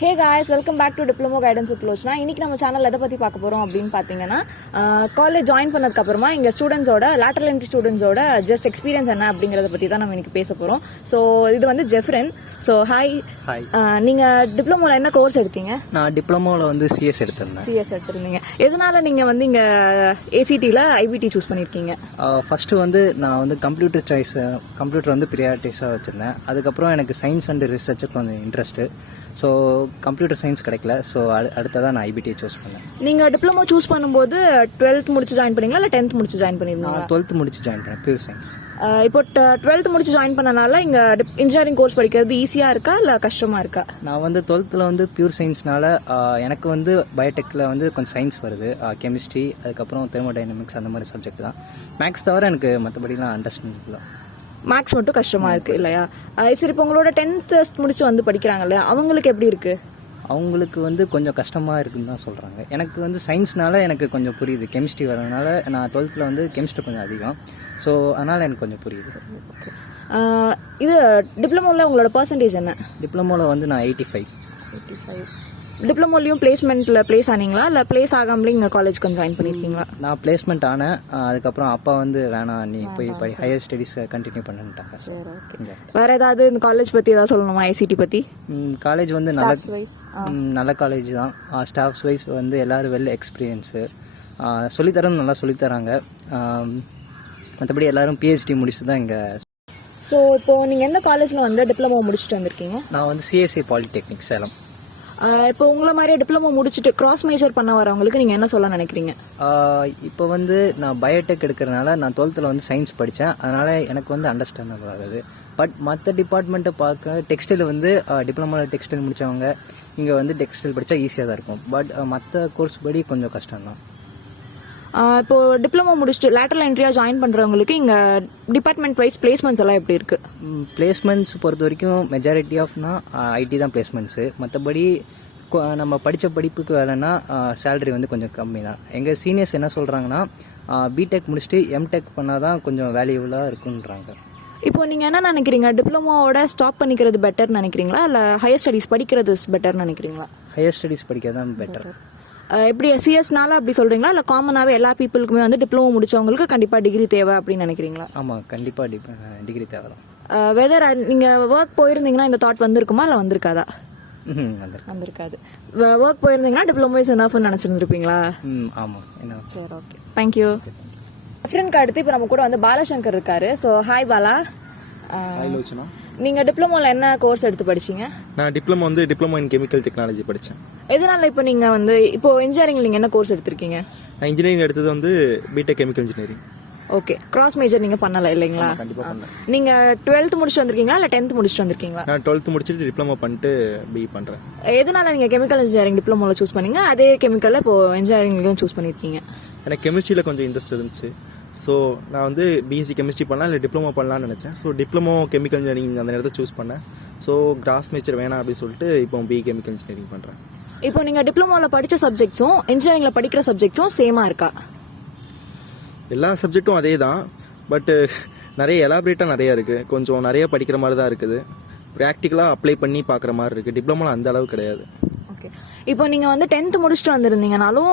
Hey guys, welcome back to diploma guidance with Lochna. இன்னைக்கு நம்ம channel எதை பற்றி பார்க்க போகிறோம் அப்படின்னு பார்த்தீங்கன்னா, காலேஜ் ஜாயின் பண்ணதுக்கப்புறமா இங்கே ஸ்டூடெண்ட்ஸோட லேட்டரல் என்ட்ரி ஸ்டூடெண்ட்ஸோட ஜஸ்ட் எக்ஸ்பீரியன்ஸ் என்ன அப்படிங்கிறத பற்றி தான் நம்ம இன்னைக்கு பேச போகிறோம். ஸோ இது வந்து ஜெஃப்ரின். So hi. நீங்கள் டிப்ளமோவில் என்ன கோர்ஸ் எடுத்தீங்க? நான் டிப்ளமோவில் வந்து சிஎஸ் எடுத்திருந்தேன். சிஎஸ் எடுத்திருந்தீங்க. எதனால நீங்கள் வந்து இங்கே ஏசிடியில் ஐபிடி சூஸ் பண்ணியிருக்கீங்க? ஃபஸ்ட்டு வந்து நான் வந்து கம்ப்யூட்டர் வந்து ப்ரியாரிட்டிஸாக வச்சுருந்தேன். அதுக்கப்புறம் எனக்கு சயின்ஸ் அண்ட் ரிசர்ச்சுக்கு கொஞ்சம் இன்ட்ரெஸ்ட்டு. ஸோ கம்ப்யூட்டர் சயின்ஸ் கிடைக்கல. ஸோ அடுத்ததான் நான் ஐபிடியை சூஸ் பண்ணேன். நீங்கள் டிப்ளமோ சூஸ் பண்ணும்போது 12th முடிச்சு ஜாயின் பண்ணீங்களா இல்லை 10th முடிச்சு ஜாயின் பண்ணியிருந்தீங்களா? 12th முடிச்சு ஜாயின் பண்ணேன், பியூர் சயின்ஸ். இப்போ 12th முடிச்சு ஜாயின் பண்ணனால இங்கே இன்ஜினியரிங் கோர்ஸ் படிக்கிறது ஈஸியாக இருக்கா இல்லை கஷ்டமாக இருக்கா? நான் வந்து 12th வந்து பியூர் சயின்ஸ்னால எனக்கு வந்து பயோடெக்கில் வந்து கொஞ்சம் சயின்ஸ் வருது, கெமிஸ்ட்ரி, அதுக்கப்புறம் தெர்மோடைனமிக்ஸ், அந்த மாதிரி சப்ஜெக்ட் தான். மேக்ஸ் தவிர எனக்கு மற்றபடிலாம் அண்டர்ஸ்டாண்டிங் தான். மேக்ஸ் மட்டும் கஷ்டமா இருக்கு இல்லையா? சரி, இப்போ உங்களோட 10th முடிச்சு வந்து படிக்கிறாங்கல்ல, அவங்களுக்கு எப்படி இருக்கு? அவங்களுக்கு வந்து கொஞ்சம் கஷ்டமாக இருக்குன்னு தான் சொல்கிறாங்க. எனக்கு வந்து சயின்ஸ்னால எனக்கு கொஞ்சம் புரியுது. கெமிஸ்ட்ரி வரதுனால நான் 12th வந்து கெமிஸ்ட்ரி கொஞ்சம் அதிகம். ஸோ அதனால் எனக்கு கொஞ்சம் புரியுது. இது டிப்ளமோவில் உங்களோட பர்சன்டேஜ் என்ன? டிப்ளமோவில் வந்து நான் 85. டிப்ளமோலையும் பிளேஸ்மெண்ட்டில் பிளேஸ் ஆனீங்களா இல்லை பிளேஸ் ஆகாமலே இங்கே காலேஜ் கொஞ்சம் ஜாயின் பண்ணியிருக்கீங்களா? நான் பிளேஸ்மெண்ட் ஆனேன். அதுக்கப்புறம் அப்பா வந்து வேணாம், நீ போய் ஹையர் ஸ்டடீஸ் கண்டினியூ பண்ணிட்டாங்க. வேற ஏதாவது இந்த காலேஜ் பற்றி ஏதாவது சொல்லணுமா? ஐசிடி பற்றி? காலேஜ் வந்து நல்ல காலேஜ் தான். ஸ்டாஃப்ஸ் வைஸ் வந்து எல்லோரும் வெல் எக்ஸ்பீரியன்ஸு, சொல்லித்தரது நல்லா சொல்லித்தராங்க. மற்றபடி எல்லோரும் பிஹெச்டி முடிச்சுட்டு தான் இங்கே. ஸோ இப்போது நீங்கள் எந்த காலேஜில் வந்து டிப்ளமோ முடிச்சுட்டு வந்திருக்கீங்க? நான் வந்து சிஎஸ்சி பாலிடெக்னிக் சேலம். இப்போ உங்களை மாதிரியே டிப்ளமோ முடிச்சுட்டு கிராஸ் மேஜர் பண்ண வரவங்களுக்கு நீங்கள் என்ன சொல்ல நினைக்கிறீங்க? இப்போ வந்து நான் பயோடெக் எடுக்கிறதுனால நான் 12th வந்து சயின்ஸ் படித்தேன். அதனால் எனக்கு வந்து அண்டர்ஸ்டாண்டபிள் ஆகுது. பட் மற்ற டிபார்ட்மெண்ட்டை பார்க்க டெக்ஸ்டைல் வந்து டிப்ளமோவில் டெக்ஸ்டைல் முடித்தவங்க இங்கே வந்து டெக்ஸ்டைல் படித்தா ஈஸியாக தான் இருக்கும். பட் மற்ற கோர்ஸ் படி கொஞ்சம் கஷ்டம்தான். இப்போ டிப்ளமோ முடிச்சுட்டு லேட்டரல் என்ட்ரியாக ஜாயின் பண்ணுறவங்களுக்கு இங்கே டிபார்ட்மெண்ட் வைஸ் பிளேஸ்மெண்ட்ஸ் எல்லாம் எப்படி இருக்குது? பிளேஸ்மெண்ட்ஸ் பொறுத்த வரைக்கும் மெஜாரிட்டி ஆஃப்னா ஐடி தான் பிளேஸ்மெண்ட்ஸு. மற்றபடி நம்ம படித்த படிப்புக்கு வேலைன்னா சேலரி வந்து கொஞ்சம் கம்மி தான். எங்கள் சீனியர்ஸ் என்ன சொல்கிறாங்கன்னா, பிடெக் முடிச்சுட்டு எம்டெக் பண்ணால் தான் கொஞ்சம் வேல்யூபுளாக இருக்குன்றாங்க. இப்போ நீங்கள் என்ன நினைக்கிறீங்க? டிப்ளமோவோட ஸ்டாப் பண்ணிக்கிறது பெட்டர்னு நினைக்கிறீங்களா இல்லை ஹையர் ஸ்டடீஸ் படிக்கிறது பெட்டர்னு நினைக்கிறீங்களா? ஹையர் ஸ்டடீஸ் படிக்கிறது தான் பெட்டர். எப்படி சிஎஸ்னால அப்படி சொல்கிறீங்களா இல்லை காமனாகவே எல்லா பீப்புளுக்குமே வந்து டிப்ளமோ முடிச்சவங்களுக்கு கண்டிப்பாக டிகிரி தேவை அப்படின்னு நினைக்கிறீங்களா? ஆமாம், கண்டிப்பாக டிகிரி தேவை தான். வெதர் நீங்கள் ஒர்க் போயிருந்தீங்கன்னா இந்த தாட் வந்திருக்குமா இல்லை வந்திருக்காதா? வந்திருக்காது. ஒர்க் போயிருந்தீங்கன்னா டிப்ளமோ இஸ் எனஃப்னு நினச்சிருந்துருப்பீங்களா? ஆமாம். சரி, ஓகே, தேங்க்யூ. ஃப்ரெண்ட்க்கு அடுத்து இப்போ நம்ம கூட வந்து பாலசங்கர் இருக்காரு. So hi Bala. நீங்கள் டிப்ளமோவில் என்ன கோர்ஸ் எடுத்து படிச்சீங்க? நான் டிப்ளமோ இன் கெமிக்கல் டெக்னாலஜி படித்தேன். எதனால இப்போ நீங்கள் வந்து இப்போ இன்ஜினியரிங் நீங்கள் என்ன கோர்ஸ் எடுத்திருக்கீங்க? நான் இன்ஜினியரிங் எடுத்தது வந்து BTech chemical engineering. Okay, cross major நீங்கள் பண்ணலை இல்லைங்களா? நீங்கள் 12th முடிச்சுட்டு வந்திருக்கீங்களா இல்லை 10th முடிச்சுட்டு வந்திருக்கீங்களா? நான் 12th முடிச்சுட்டு டிப்ளமோ பண்ணிட்டு பிஇ பண்ணுறேன். எதனால நீங்கள் கெமிக்கல் இன்ஜினியரிங் டிப்ளமோவில் சூஸ் பண்ணீங்க, அதே கெமிக்கலில் இப்போ இன்ஜினியரிங்லையும் சூஸ் பண்ணியிருக்கீங்க? எனக்கு கெமிஸ்ட்ரியில் கொஞ்சம் இன்ட்ரெஸ்ட் இருந்துச்சு. ஸோ நான் வந்து பிஎஸ்சி கெமிஸ்ட்ரி பண்ணலாம் இல்லை டிப்ளமோ பண்ணலாம்னு நினச்சேன். ஸோ டிப்ளமோ கெமிக்கல் இன்ஜினியரிங் அந்த நேரத்தை சூஸ் பண்ணேன். ஸோ கிராஸ் மேஜர் வேணாம் அப்படின்னு சொல்லிட்டு இப்போ பிஇ கெமிக்கல் இன்ஜினியரிங் பண்ணுறேன். இப்போ நீங்கள் டிப்ளமோவில் படித்த சப்ஜெக்ட்ஸும் இன்ஜினியரிங்கில் படிக்கிற சப்ஜெக்ட்ஸும் சேமாக இருக்கா? எல்லா சப்ஜெக்ட்டும் அதே தான். பட்டு நிறைய எலாபரேட்டாக நிறையா இருக்குது. கொஞ்சம் நிறைய படிக்கிற மாதிரி தான் இருக்குது. ப்ராக்டிக்கலாக அப்ளை பண்ணி பார்க்குற மாதிரி இருக்குது. டிப்ளமோவில் அந்த அளவு கிடையாது. ஓகே, இப்போ நீங்கள் வந்து 10th முடிச்சுட்டு வந்திருந்தீங்கனாலும்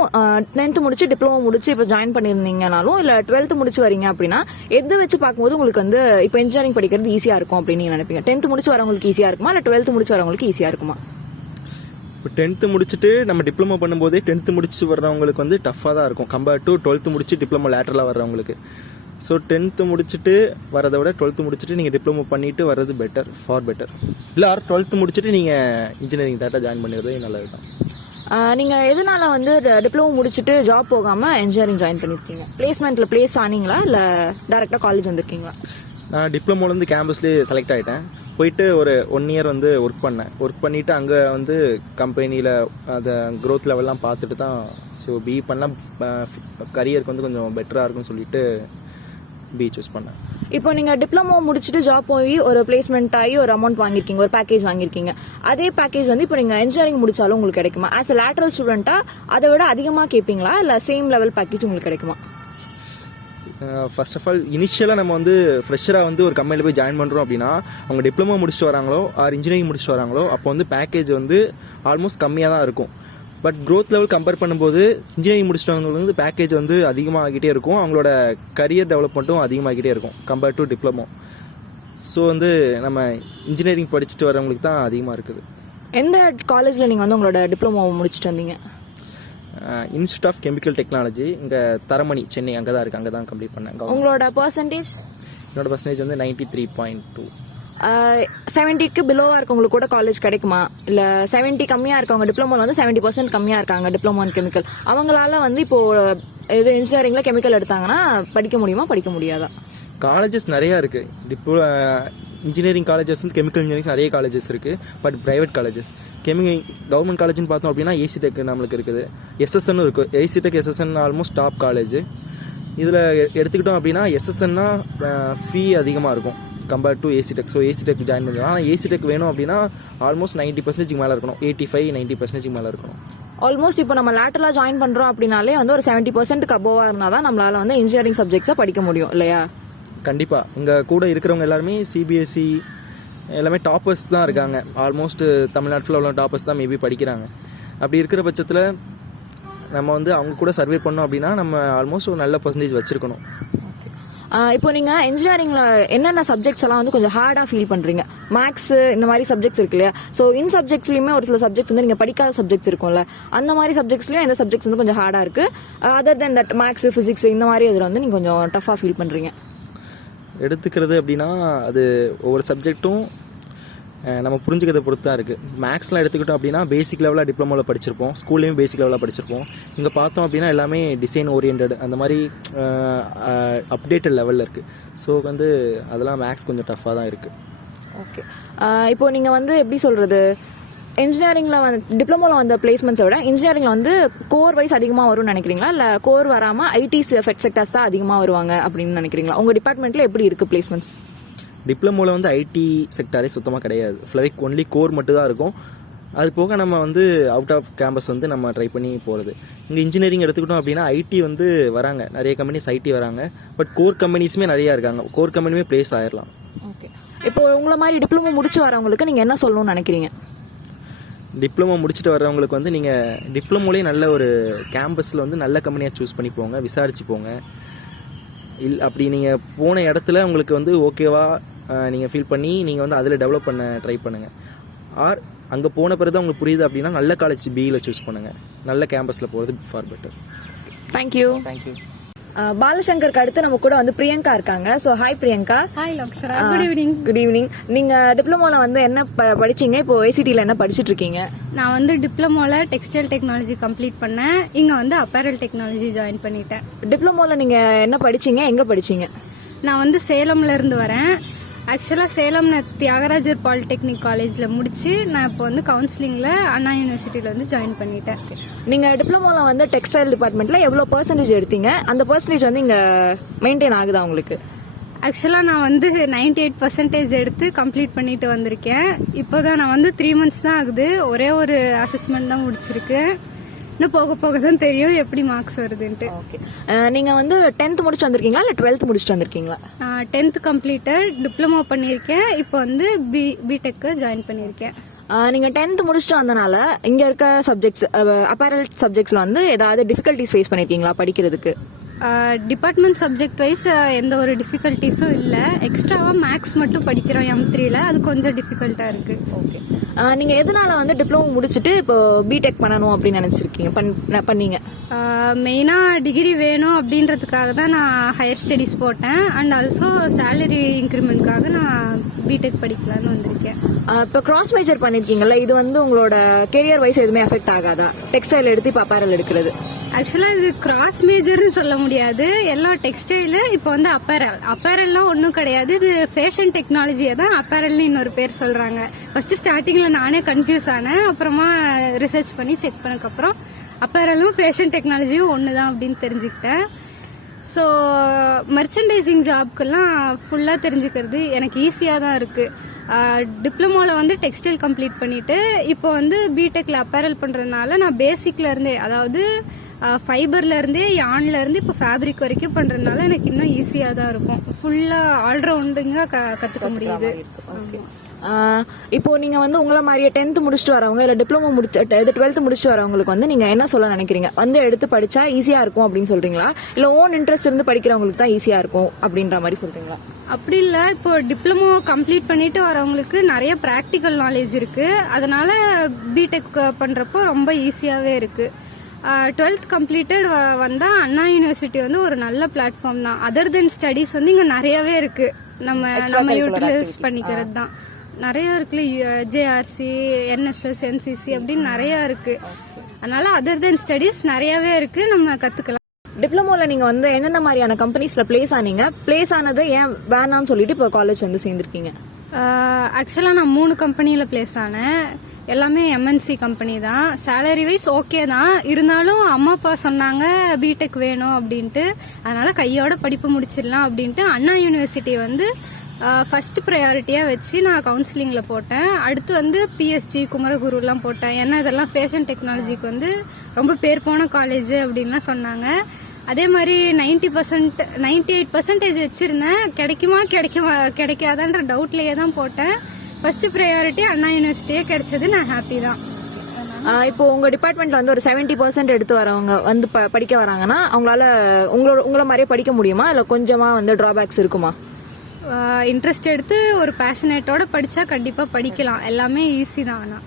10th முடிச்சு டிப்ளமோ முடிச்சு இப்போ ஜாயின் பண்ணியிருந்தீங்கனாலும் இல்லை 12th முடிச்சு வரீங்க அப்படின்னா எது வச்சு பார்க்கும்போது உங்களுக்கு வந்து இப்போ இன்ஜினியரிங் படிக்கிறது ஈஸியாக இருக்கும் அப்படின்னு நீங்கள் நினைப்பீங்க? 10th முடிச்சு வரவங்களுக்கு ஈஸியாக இருக்குமா இல்லை 12th முடிச்சு வரவங்களுக்கு ஈஸியாக இருக்குமா? இப்போ 10th முடிச்சுட்டு நம்ம டிப்ளமோ பண்ணும்போதே 10th முடிச்சு வர்றவங்களுக்கு வந்து டஃப்பாக தான் இருக்கும் கம்பேர்ட் டு 12th முடிச்சு டிப்ளமோ லேட்டரலாக வர்றவங்களுக்கு. ஸோ 10th முடிச்சுட்டு வரதை விட 12th முடிச்சுட்டு நீங்கள் டிப்ளமோ பண்ணிட்டு வர்றது பெட்டர், ஃபார் பெட்டர். இல்லை 12th முடிச்சுட்டு நீங்கள் இன்ஜினியரிங் டேட்டா ஜாயின் பண்ணிடுறது நல்லது தான். நீங்கள் எதனால வந்து டிப்ளமோ முடிச்சுட்டு ஜாப் போகாமல் இன்ஜினியரிங் ஜாயின் பண்ணியிருக்கீங்க? பிளேஸ்மெண்ட்டில் பிளேஸ் ஆனீங்களா இல்லை டேரெக்டாக காலேஜ் வந்திருக்கீங்களா? நான் டிப்ளமோலேருந்து கேம்பஸ்லேயே செலக்ட் ஆகிட்டேன். போயிட்டு ஒரு 1 இயர் வந்து ஒர்க் பண்ணிவிட்டு அங்கே வந்து கம்பெனியில் அதை க்ரோத் லெவல்லாம் பார்த்துட்டு தான் ஸோ பிஇ பண்ணால் கரியருக்கு வந்து கொஞ்சம் பெட்டராக இருக்கும்னு சொல்லிட்டு பிஇ சூஸ் பண்ணேன். இப்போ நீங்கள் டிப்ளமோ முடிச்சுட்டு ஜாப் போய் ஒரு பிளேஸ்மெண்ட் ஆகி ஒரு அமௌண்ட் வாங்கியிருக்கீங்க, ஒரு பேக்கேஜ் வாங்கியிருக்கீங்க. அதே பேக்கேஜ் வந்து இப்போ நீங்கள் இன்ஜினியரிங் முடிச்சாலும் உங்களுக்கு கிடைக்குமா? ஆஸ் அ லேட்டரல் ஸ்டூடெண்ட்டாக அதை விட அதிகமாக கேட்பீங்களா இல்லை சேம் லெவல் பேக்கேஜ் உங்களுக்கு கிடைக்குமா? ஃபர்ஸ்ட் ஆஃப் ஆல் இனிஷியலாக நம்ம வந்து ஃப்ரெஷராக வந்து ஒரு கம்பெனியில் போய் ஜாயின் பண்ணுறோம் அப்படின்னா அவங்க டிப்ளமோ முடிச்சுட்டு வராங்களோ ஆர் இன்ஜினியரிங் முடிச்சுட்டு வராங்களோ அப்போ வந்து பேக்கேஜ் வந்து ஆல்மோஸ்ட் கம்மியாக தான் இருக்கும். பட் க்ரோத் லெவல் கம்பேர் பண்ணும்போது இன்ஜினியரிங் முடிச்சிட்டவங்களுக்கு வந்து பேக்கேஜ் வந்து அதிகமாகிட்டே இருக்கும், அவங்களோட கரியர் டெவலப்மெண்ட்டும் அதிகமாகிட்டே இருக்கும் கம்பேர்ட் டு டிப்ளமோ. ஸோ வந்து நம்ம இன்ஜினியரிங் படிச்சுட்டு வரவங்களுக்கு தான் அதிகமாக இருக்குது. எந்த காலேஜில் நீங்கள் வந்து உங்களோட டிப்ளமோ முடிச்சுட்டு வந்தீங்க? இன்ஸ்டியூட் ஆஃப் கெமிக்கல் டெக்னாலஜி இங்கே தரமணி சென்னை அங்கே தான் இருக்குது, அங்கே தான் கம்ப்ளீட் பண்ணேன். உங்களோட பர்சன்டேஜ்? என்னோட பர்சன்டேஜ் வந்து 93.2. 70க்கு பிலோவாக இருக்கவங்களுக்கு கூட காலேஜ் கிடைக்குமா? இல்லை 70 கம்மியாக இருக்கவங்க டிப்ளமோவில் வந்து 70% கம்மியாக இருக்காங்க டிப்ளமோ அண்ட் கெமிக்கல், அவங்களால வந்து இப்போது இது இன்ஜினியரிங்கில் கெமிக்கல் எடுத்தாங்கன்னா படிக்க முடியுமா, படிக்க முடியாதா? காலேஜஸ் நிறையா இருக்குது. இன்ஜினியரிங் காலேஜஸ் வந்து கெமிக்கல் இன்ஜினியரிங் நிறைய காலேஜஸ் இருக்குது. பட் ப்ரைவேட் காலேஜஸ் கவர்மெண்ட் காலேஜ்னு பார்த்தோம் அப்படின்னா ஏசி டெக் நம்மளுக்கு இருக்குது, எஸ்எஸ்என் இருக்குது. AC tech SSN almost top college. இதில் எடுத்துக்கிட்டோம் அப்படின்னா எஸ்எஸ்என்னா ஃபீ அதிகமாக இருக்கும் compared to AC tech. So AC tech join பண்ணிக்கலாம். ஆனால் ஏசி டெக் வேணும் அப்படின்னா ஆல்மோஸ்ட் 90% மேலே இருக்கணும், 85-90% மேலே இருக்கணும். ஆல்மோஸ்ட் இப்போ நம்ம லேட்டரலாக ஜாயின் பண்ணுறோம் அப்படின்னாலே வந்து ஒரு 70%க்கு அபோவாக இருந்தால் தான் நம்மளால் வந்து இன்ஜினியரிங் சப்ஜெக்ட்ஸை படிக்க முடியும் இல்லையா? கண்டிப்பாக இங்கே கூட இருக்கிறவங்க எல்லாருமே சிபிஎஸ்சி எல்லாமே டாப்பர்ஸ் தான் இருக்காங்க. ஆல்மோஸ்ட் தமிழ்நாட்டில் உள்ள டாப்பர்ஸ் தான் மேபி படிக்கிறாங்க. அப்படி இருக்கிற பட்சத்தில் நம்ம வந்து அவங்க கூட சர்வே பண்ணோம் அப்படின்னா நம்ம ஆல்மோஸ்ட் ஒரு நல்ல பர்சன்டேஜ் வச்சுருக்கணும். இப்போ நீங்கள் இன்ஜினியரிங்கில் என்னென்ன சப்ஜெக்ட்ஸ் எல்லாம் வந்து கொஞ்சம் ஹார்டாக ஃபீல் பண்ணுறீங்க? மேக்ஸ் இந்த மாதிரி சப்ஜெக்ட்ஸ் இருக்கு இல்லையா? ஸோ இன் சப்ஜெக்ட்ஸ்லையுமே ஒரு சில சப்ஜெக்ட்ஸ் வந்து நீங்கள் படிக்காத சப்ஜெக்ட்ஸ் இருக்கும்ல, அந்த மாதிரி சப்ஜெக்ட்ஸ்லையும் இந்த சப்ஜெக்ட்ஸ் வந்து கொஞ்சம் ஹார்டாக இருக்குது. Other then that makes physics இந்த மாதிரி இதில் வந்து நீங்கள் கொஞ்சம் டஃபாக ஃபீல் பண்ணுறீங்க? எடுத்துக்கிறது அப்படின்னா அது ஒவ்வொரு சப்ஜெக்ட்டும் நம்ம புரிஞ்சுக்கிறத பொறுத்து தான் இருக்குது. மேக்ஸ்லாம் எடுத்துக்கிட்டோம் அப்படின்னா பேசிக் லெவலாக டிப்ளமோவில் படிச்சிருப்போம், ஸ்கூல்லேயும் பேசிக் லெவலாக படிச்சிருப்போம். இங்கே பார்த்தோம் அப்படின்னா எல்லாமே டிசைன் ஓரியன்ட் அந்த மாதிரி அப்டேட்டட் லெவலில் இருக்குது. ஸோ வந்து அதெல்லாம் மேக்ஸ் கொஞ்சம் டஃப்பாக தான் இருக்குது. ஓகே, இப்போ நீங்கள் வந்து எப்படி சொல்கிறது, இன்ஜினியரிங்கில் வந்து டிப்ளமோவில் வந்த பிளேஸ்மெண்ட்ஸை விட இன்ஜினியரிங்கில் வந்து கோர் வைஸ் அதிகமாக வரும்னு நினைக்கிறீங்களா, இல்லை கோர் வராமல் ஐடி செக்டர்ஸ் தான் அதிகமாக வருவாங்க அப்படின்னு நினைக்கிறீங்களா? உங்கள் டிபார்ட்மெண்ட்டில் எப்படி இருக்குது பிளேஸ்மெண்ட்ஸ்? டிப்ளமோவில் வந்து ஐடி செக்டாரே சுத்தமாக கிடையாது, ஃப்ளைக் ஒன்லி கோர் மட்டும் தான் இருக்கும். அது போக நம்ம வந்து அவுட் ஆஃப் கேம்பஸ் வந்து நம்ம ட்ரை பண்ணி போகிறது. இங்கே இன்ஜினியரிங் எடுத்துக்கிட்டோம் அப்படின்னா ஐடி வந்து வராங்க, நிறைய கம்பெனிஸ் ஐடி வராங்க. பட் கோர் கம்பெனிஸுமே நிறையா இருக்காங்க, கோர் கம்பெனியுமே ப்ளேஸ் ஆயிடலாம். ஓகே, இப்போ உங்களை மாதிரி டிப்ளமோ முடிச்சு வரவங்களுக்கு நீங்கள் என்ன சொல்லணும்னு நினைக்கிறீங்க? டிப்ளமோ முடிச்சுட்டு வர்றவங்களுக்கு வந்து நீங்கள் டிப்ளமோலேயே நல்ல ஒரு கேம்பஸில் வந்து நல்ல கம்பெனியாக சூஸ் பண்ணி போங்க, விசாரிச்சு போங்க. அப்படி நீங்கள் போன இடத்துல உங்களுக்கு வந்து ஓகேவா நீங்கள் ஃபீல் பண்ணி நீங்கள் வந்து அதில் டெவலப் பண்ண ட்ரை பண்ணுங்கள். ஆர் அங்கே போன பிறகு தான் உங்களுக்கு புரியுது அப்படின்னா நல்ல காலேஜ் பியில் சூஸ் பண்ணுங்கள், நல்ல கேம்பஸில் போகிறது ஃபார் பெட்டர். தேங்க்யூ. பாலசங்கருக்கு அடுத்து நம்ம கூட வந்து பிரியங்கா இருக்காங்க. So hi Priyanka. Hi Lakshara, good evening. Good evening. நீங்கள் டிப்ளமோவில் வந்து என்ன படிச்சீங்க, இப்போ ஏசிடியில் என்ன படிச்சுட்டு இருக்கீங்க? நான் வந்து டிப்ளமோவில் டெக்ஸ்டைல் டெக்னாலஜி கம்ப்ளீட் பண்ணேன், இங்கே வந்து அப்பேரல் டெக்னாலஜி ஜாயின் பண்ணிட்டேன். டிப்ளமோவில் நீங்கள் என்ன படிச்சீங்க, எங்கே படிச்சீங்க? நான் வந்து சேலம்ல இருந்து வரேன். ஆக்சுவலாக சேலம் தியாகராஜர் பாலிடெக்னிக் காலேஜில் முடிச்சு நான் இப்போ வந்து கவுன்சிலிங்கில் அண்ணா யூனிவர்சிட்டியில் வந்து ஜாயின் பண்ணிட்டேன். நீங்கள் டிப்ளமோவில் வந்து டெக்ஸ்டைல் டிபார்ட்மெண்ட்டில் எவ்வளோ பர்சன்டேஜ் எடுத்தீங்க? அந்த பர்சன்டேஜ் வந்து இங்கே மெயின்டைன் ஆகுதா உங்களுக்கு? ஆக்சுவலாக நான் வந்து 98% எடுத்து கம்ப்ளீட் பண்ணிட்டு வந்திருக்கேன். இப்போ தான் நான் வந்து 3 months தான் ஆகுது, ஒரே ஒரு அசஸ்மெண்ட் தான் முடிச்சிருக்கு. இன்னும் போக போக தான் தெரியும் எப்படி மார்க்ஸ் வருதுன்ட்டு. ஓகே, நீங்கள் வந்து 10th முடிச்சு வந்திருக்கீங்களா இல்லை 12th முடிச்சுட்டு வந்திருக்கீங்களா? 10th கம்ப்ளீட்டட், டிப்ளமோ பண்ணியிருக்கேன், இப்போ வந்து பிடெக்கு ஜாயின் பண்ணியிருக்கேன். நீங்கள் 10th முடிச்சுட்டு வந்தனால இங்கே இருக்க சப்ஜெக்ட்ஸ் அப்பேரல் சப்ஜெக்ட்ஸில் வந்து ஏதாவது டிஃபிகல்ட்டிஸ் ஃபேஸ் பண்ணியிருக்கீங்களா படிக்கிறதுக்கு? டிபார்ட்மெண்ட் சப்ஜெக்ட் வைஸ் எந்த ஒரு டிஃபிகல்ட்டிஸும் இல்லை. எக்ஸ்ட்ராவாக மேக்ஸ் மட்டும் படிக்கிறோம் M3ல, அது கொஞ்சம் டிஃபிகல்ட்டாக இருக்குது. ஓகே, நீங்கள் எதனால வந்து டிப்ளமோ முடிச்சுட்டு இப்போ பிடெக் பண்ணணும் அப்படின்னு நினச்சிருக்கீங்க பண்ணீங்க? மெயினாக டிகிரி வேணும் அப்படின்றதுக்காக தான் நான் ஹையர் ஸ்டடீஸ் போட்டேன். அண்ட் ஆல்சோ சேலரி இன்க்ரிமெண்ட்காக நான் பிடெக் படிக்கலான்னு வந்திருக்கேன். இப்போ கிராஸ் மேஜர் பண்ணியிருக்கீங்கல்ல, இது வந்து உங்களோட கெரியர் வைஸ் எதுவுமே அஃபெக்ட் ஆகாதா டெக்ஸ்டைல் எடுத்து இப்போ அப்பேரல் எடுக்கிறது? ஆக்சுவலாக இது கிராஸ் மேஜர்னு சொல்ல முடியாது, எல்லாம் டெக்ஸ்டைலு. இப்போ வந்து அப்பேரல்லாம் ஒன்றும் கிடையாது, இது ஃபேஷன் டெக்னாலஜியை தான் அப்பேரல்னு இன்னொரு பேர் சொல்கிறாங்க. ஃபர்ஸ்ட் ஸ்டார்டிங்கில் நானே கன்ஃபியூஸ் ஆனேன், அப்புறமா ரிசர்ச் பண்ணி செக் பண்ணக்கப்புறம் அப்பேரலும் ஃபேஷன் டெக்னாலஜியும் ஒன்று தான் அப்படின்னு தெரிஞ்சுக்கிட்டேன். ஸோ மர்ச்சன்டைசிங் ஜாப்க்கெல்லாம் ஃபுல்லாக தெரிஞ்சுக்கிறது எனக்கு ஈஸியாக தான் இருக்குது. டிப்ளமோவில் வந்து டெக்ஸ்டைல் கம்ப்ளீட் பண்ணிவிட்டு இப்போ வந்து பிடெக்கில் அப்பேரல் பண்ணுறதுனால நான் பேசிக்கில் இருந்தே, அதாவது ஃபைபர்ல இருந்தே யான்ல இருந்து இப்போ ஃபேப்ரிக் வரைக்கும் பண்றதுனால எனக்கு இன்னும் ஈஸியா தான் இருக்கும். ஃபுல்லா ஆல்ரவுண்டிங்கா கத்துக்க முடியுது. இப்போ நீங்க வந்து உங்களை மாதிரியே 10th முடிச்சுட்டு வரவங்க இல்ல டிப்ளமோ முடிச்சு 12th முடிச்சுட்டு வரவங்களுக்கு வந்து நீங்க என்ன சொல்ல நினைக்கிறீங்க? வந்து எடுத்து படிச்சா ஈஸியா இருக்கும் அப்படின்னு சொல்றீங்களா, இல்ல ஓன் இன்ட்ரெஸ்ட் இருந்து படிக்கிறவங்களுக்கு தான் ஈஸியா இருக்கும் அப்படின்ற மாதிரி சொல்றீங்களா? அப்படி இல்லை, இப்போ டிப்ளமோ கம்ப்ளீட் பண்ணிட்டு வரவங்களுக்கு நிறைய ப்ராக்டிக்கல் நாலேஜ் இருக்கு. அதனால பிடெக் பண்றப்போ ரொம்ப ஈஸியாவே இருக்கு. 12th கம்ப்ளீட்டட் வந்தா அண்ணா யூனிவர்சிட்டி வந்து ஒரு நல்ல பிளாட்ஃபார்ம் தான். அதர் தென் ஸ்டடீஸ் வந்து இங்க நிறையவே இருக்கு. நம்ம யூட்டிலைஸ் பண்ணிக்கிறது தான் நிறைய இருக்குல்ல. ஜேஆர்சி, என்எஸ்எஸ், என்சிசி அப்படின்னு நிறைய இருக்கு. அதனால அதர் தென் ஸ்டடீஸ் நிறையவே இருக்கு, நம்ம கத்துக்கலாம். டிப்ளமோல நீங்க வந்து எந்தெந்த மாதிரியான கம்பெனிஸ்ல பிளேஸ் ஆனீங்க? பிளேஸ் ஆனது ஏன் வேணாம்னு சொல்லிட்டு இப்போ காலேஜ் வந்து சேர்ந்துருக்கீங்க? ஆக்சுவலா நான் 3 கம்பெனியில பிளேஸ் ஆனேன். எல்லாமே எம்என்சி கம்பெனி தான். சேலரி வைஸ் ஓகே தான், இருந்தாலும் அம்மா அப்பா சொன்னாங்க பிடெக் வேணும் அப்படின்ட்டு. அதனால கையோட படிப்பு முடிச்சிடலாம் அப்படின்ட்டு அண்ணா யூனிவர்சிட்டி வந்து ஃபர்ஸ்ட் ப்ரையாரிட்டியாக வச்சு நான் கவுன்சிலிங்கில் போட்டேன். அடுத்து வந்து பிஎஸ்ஜி, குமரகுருலாம் போட்டேன். ஏன்னா இதெல்லாம் ஃபேஷன் டெக்னாலஜிக்கு வந்து ரொம்ப பேர் போன காலேஜ் அப்படின்லாம் சொன்னாங்க. அதே மாதிரி 98% வச்சுருந்தேன். கிடைக்காதான்ற டவுட்லேயே தான் போட்டேன். ஃபர்ஸ்ட் ப்ரையாரிட்டி அண்ணா யூனிவர்சிட்டியே கிடைச்சது, நான் ஹாப்பி தான். இப்போ உங்க டிபார்ட்மெண்ட்ல வந்து ஒரு 70% எடுத்து வரவங்க வந்து படிக்க வராங்கன்னா அவங்களால உங்களை மாதிரியே படிக்க முடியுமா, இல்ல கொஞ்சமா வந்து டிராபேக்ஸ் இருக்குமா? இன்ட்ரெஸ்ட் எடுத்து ஒரு பேஷனேட்டோட படிச்சா கண்டிப்பா படிக்கலாம். எல்லாமே ஈஸி தான். ஆனா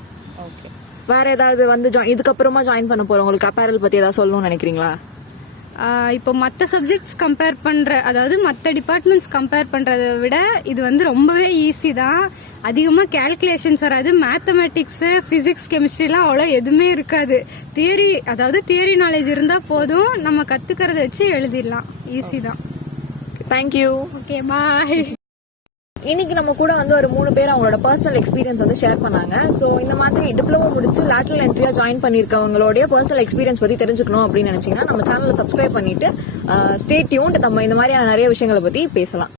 ஓகே, வேற ஏதாவது வந்து இதுக்கப்புறமா ஜாயின் பண்ண போறவங்களுக்கு அப்பேரல் பத்தி ஏதாவது சொல்லணும்னு நினைக்கிறீங்களா? இப்போ மற்ற சப்ஜெக்ட்ஸ் கம்பேர் பண்ற, அதாவது மற்ற டிபார்ட்மெண்ட்ஸ் கம்பேர் பண்றதை விட இது வந்து ரொம்பவே ஈஸி தான். அதிகமா கால்குலேஷன்ஸ் வராது. மேத்தமெட்டிக்ஸ், பிசிக்ஸ், கெமிஸ்ட்ரிலாம் அவ்வளோ எதுவுமே இருக்காது. தியரி நாலேஜ் இருந்தா போதும், நம்ம கத்துக்கிறத வச்சு எழுதிடலாம். ஈஸி தான். தேங்க்யூ. ஓகே, பாய். இன்னைக்கு நம்ம கூட வந்து ஒரு 3 பேர் அவங்களோட பர்சனல் எக்ஸ்பீரியன்ஸ் வந்து ஷேர் பண்ணாங்க. ஸோ இந்த மாதிரி டிப்ளமோ முடிச்சு லேட்டரல் என்ட்ரியா ஜாயின் பண்ணிருக்கவங்களுடைய பர்சனல் எக்ஸ்பீரியன்ஸ் பத்தி தெரிஞ்சுக்கணும் அப்படின்னு நினைச்சீங்கன்னா நம்ம சேனலை சப்ஸ்கிரைப் பண்ணிட்டு ஸ்டே டியூன்ட். நம்ம இந்த மாதிரியான நிறைய விஷயங்களை பத்தி பேசலாம்.